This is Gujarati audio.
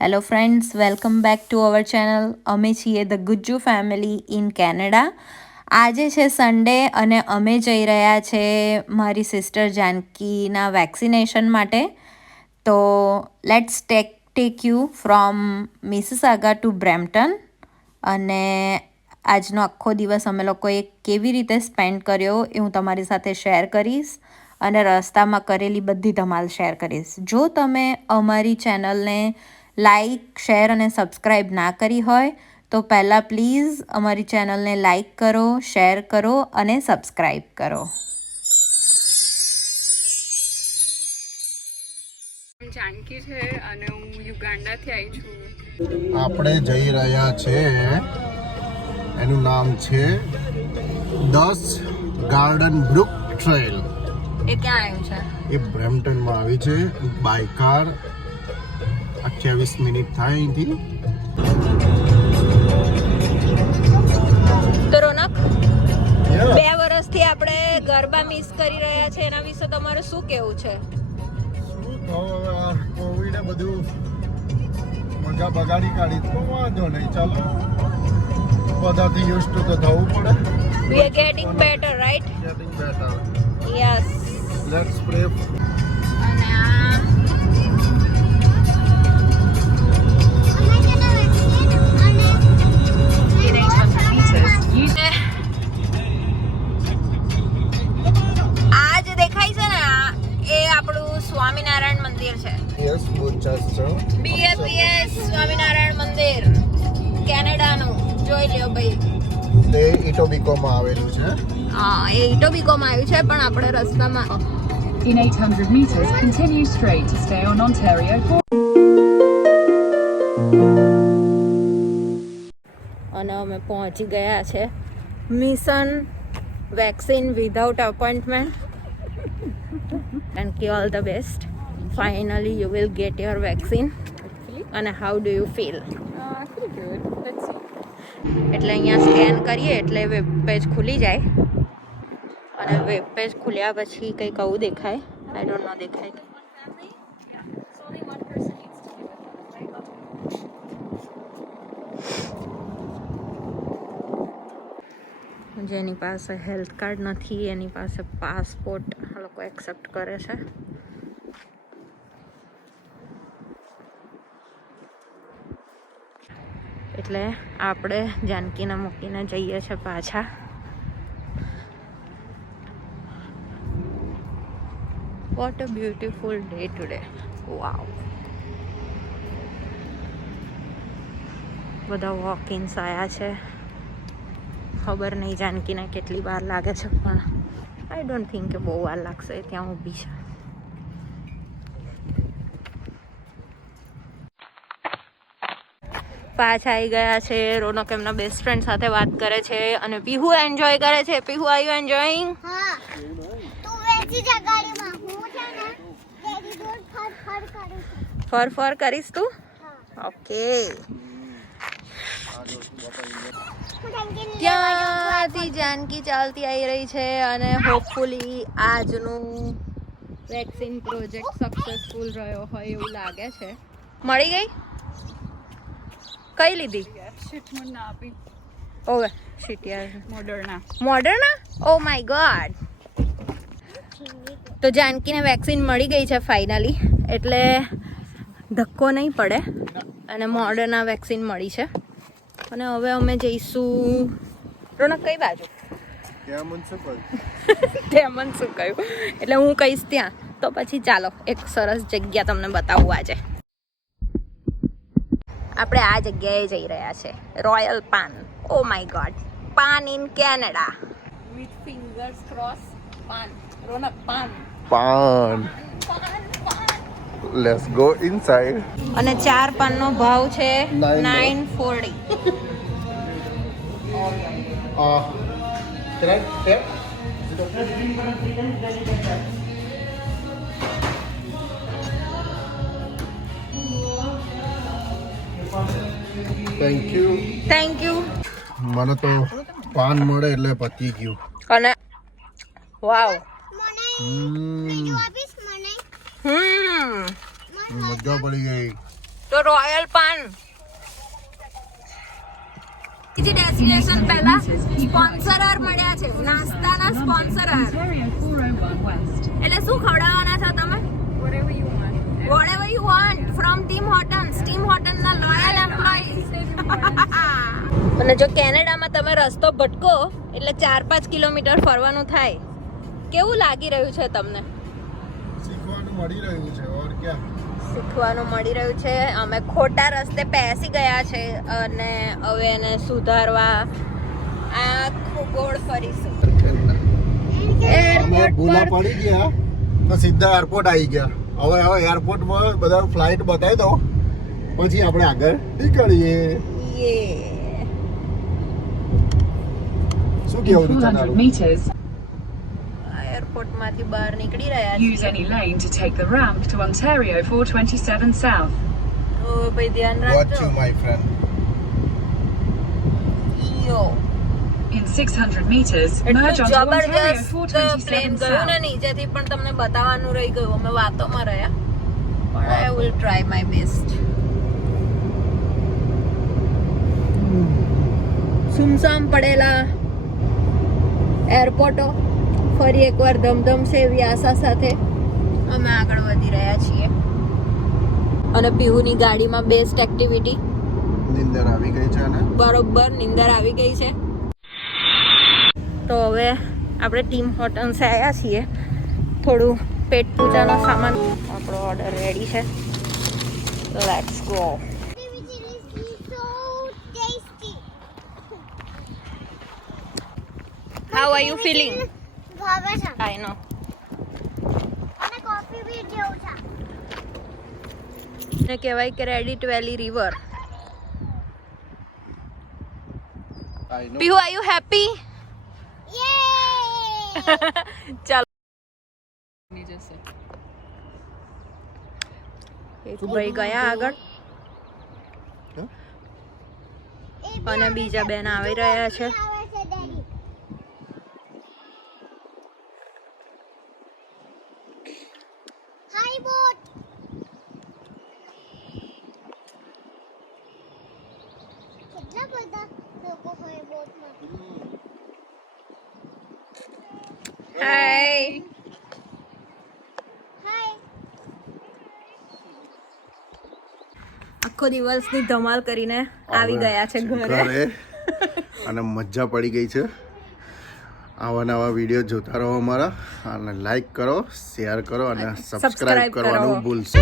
Hello friends, welcome back to our channel. અમે છીએ the Gujju family in Canada. આજે છે સન્ડે અને અમે જઈ રહ્યા છે મારી સિસ્ટર જાનકીના વેક્સિનેશન માટે. તો let's take you from Mississauga to Brampton. અને આજનો આખો દિવસ અમે લોકોએ કેવી રીતે સ્પેન્ડ કર્યો એ હું તમારી સાથે શેર કરીશ અને રસ્તામાં કરેલી બધી ધમાલ શેર કરીશ. જો તમે અમારી ચેનલને લાઈક, શેર અને સબસ્ક્રાઈબ ના કરી હોય તો પહેલાં પ્લીઝ અમારી ચેનલને લાઈક કરો, શેર કરો અને સબસ્ક્રાઈબ કરો. જાનકી છે અને હું યુગાન્ડાથી આવી છું. આપણે જઈ રહ્યા છે, એનું નામ છે 10 ગાર્ડન બ્રુક ટ્રેલ. એ ક્યાં આવ્યું છે? એ બ્રેમ્પટનમાં આવી છે બાય કાર. 28 મિનિટ થાય અહીંથી. તો રોનક, 2 વર્ષથી આપણે ગરબા મિસ કરી રહ્યા છે, એના વિશે તમારું શું કહેવું છે? કોવિડે બધું મજા બગાડી કાઢી તો વાંધો નહીં, ચાલો બધાથી યુઝ ટુ તો થવું પડે. We are getting better, right? Getting better. Yes. Let's pray. અને આ આ જે દેખાય છે ને, એ આપણું સ્વામિનારાયણ મંદિર છે. Yes, Winchester. BFPS સ્વામિનારાયણ મંદિર કેનેડાનું. જોઈ લ્યો ભાઈ. તે ઇટોબિકોમાં આવેલું છે. હા, એ ઇટોબિકોમાં આવ્યું છે, પણ આપણે રસ્તામાં In 800 meters, continue straight to stay on Ontario. અને અમે પહોંચી ગયા છે mission vaccine without appointment. Thank you, all the best. Finally you will get your vaccine. અને how do you feel? Pretty good. Let's see. એટલે અહીંયા સ્કેન કરીએ એટલે વેબ પેજ ખુલી જાય. અને વેબ પેજ ખુલ્યા પછી કંઈક આવું દેખાય. આઈ ડોન્ટ નો દેખાય. જેની પાસે હેલ્થ કાર્ડ નથી એની પાસે પાસપોર્ટ આ લોકો એક્સેપ્ટ કરે છે. એટલે આપણે જાનકીને મૂકીને જઈએ છીએ પાછા. What a beautiful day today. Wow. બધા વોક-ઇન્સ આવ્યા છે. ખબર નહીં જાનકીને કેટલી વાર લાગે છે, પણ આઈ ડોન્ટ થિંક કે બહુ વાર લાગશે. ત્યાં ઊભી છે. પાછા આવી ગયા છે. રોનક એમના બેસ્ટ ફ્રેન્ડ સાથે વાત કરે છે અને પીહુ એન્જોય કરે છે. Pihu, are you enjoying? હા, તું વેચી જા ગાડીમાં. હું છે ને તેરી જોડ ફર ફર કરું છું. ફર કરીશ તું? ઓકે. ત્યાંથી જાનકી ચાલતી આવી રહી છે અને હોપફુલી આજનું વેક્સિન પ્રોજેક્ટ સક્સેસફુલ રહ્યો હોય એવું લાગે છે. મળી ગઈ? કઈ લીધી? Shit, મને ના આપી. ઓવે શિટ યાર. Moderna. Moderna? Oh my God. તો જાનકીને વેક્સિન મળી ગઈ છે ફાઇનલી, એટલે ધક્કો નહીં પડે. અને મોડર્ના વેક્સિન મળી છે. અને હવે અમે જઈશું રોનક કઈ બાજુ? ત્યાં મ્યુનિસિપલ. તે મને શું કહ્યું? એટલે હું કહીશ ત્યાં. તો પછી ચાલો એક સરસ જગ્યા તમને બતાવું. આજે આપણે આ જગ્યાએ જઈ રહ્યા છે. Royal PAN. Oh my God. PAN in Canada. With fingers crossed. Pan. Ronak, pan. PAN. Let's go inside. અને 4 પાનનો ભાવ છે $9.40. $9.40. Can I tap? Thank you. Thank you. મને તો પાન મળે એટલે પતી ગયું. અને વાવ. મને હમ બીજું આપીશ મને. હમ મજા પડી ગઈ. તો તો રોયલ પાન ડેસ્ટિનેશન પહેલા સ્પોન્સરર મળ્યા છે, નાસ્તાના સ્પોન્સરર. Ontario 401 West. એટલે શું ખવડાવવાના છો તમે? whatever you want. Whatever you want from Tim Hortons. Tim Hortons ના loyal employees. અને જો કેનેડામાં તમે રસ્તો ભટકો એટલે 4-5 કિલોમીટર ફરવાનું થાય. કેવું લાગી રહ્યું છે તમને? શીખવાનું મળી રહ્યું છે ઓર ક્યાં. શીખવાનું મળી રહ્યું છે. અમે ખોટા રસ્તે પેસી ગયા છે અને હવે એને સુધારવા આખું ગોળ ફરીશું. અમે ભૂલા પડી ગયા તો સીધા એરપોર્ટ આવી ગયા. હવે એરપોર્ટમાં બધા ફ્લાઇટ બતાવી દો પછી આપણે આગળ નીકળીએ. શું In કેવું 400 તારું? meters, એરપોર્ટમાંથી બહાર નીકળી રહ્યા use છે. any lane to take the ramp to Ontario 427 South. ઓ ભાઈ ધ્યાન Got રાખજો. you, my friend. યો In 600 meters, એટલું merge onto Ontario જબરજસ્ત 427 પ્લેન ગયું ને South. નીચેથી પણ તમને બતાવવાનું રહી ગયું. અમે વાતોમાં રહ્યા પણ I will try my best. સુમસામ પડેલા એરપોર્ટો ફરી એકવાર ધમધમશે એવી આશા સાથે અમે આગળ વધી રહ્યા છીએ. અને પીહુની ગાડીમાં બેસ્ટ એક્ટિવિટી નીંદર આવી ગઈ છે ને બરોબર નીંદર આવી ગઈ છે. તો હવે આપણે ટીમ હોટલ્સ આવ્યા છીએ. થોડું પેટ પૂજાનો સામાન આપણો ઓર્ડર રેડી છે. Let's go. So tasty. How are you feeling? ભાવે છે આઈ નો. અને કોફી બી જેવું છે. ને કહેવાય કે Reddit valley river. Pihu are you happy? યે ચાલો એક ભાઈ ગયા આગળ અને બીજા બેન આવી રહ્યા છે. આવે છે ડેડી. High boat. કેટલા બધા લોકો હોય બોટમાં. હાય. હાય. આખો દિવસની ધમાલ કરીને આવી ગયા છે ઘરે. ઘરે અને મજા પડી ગઈ છે. આવા નવા વિડીયો જોતા રહો અમારા અને લાઈક કરો, શેર કરો અને સબસ્ક્રાઇબ Subscribe કરો. કરવાનું ભૂલશો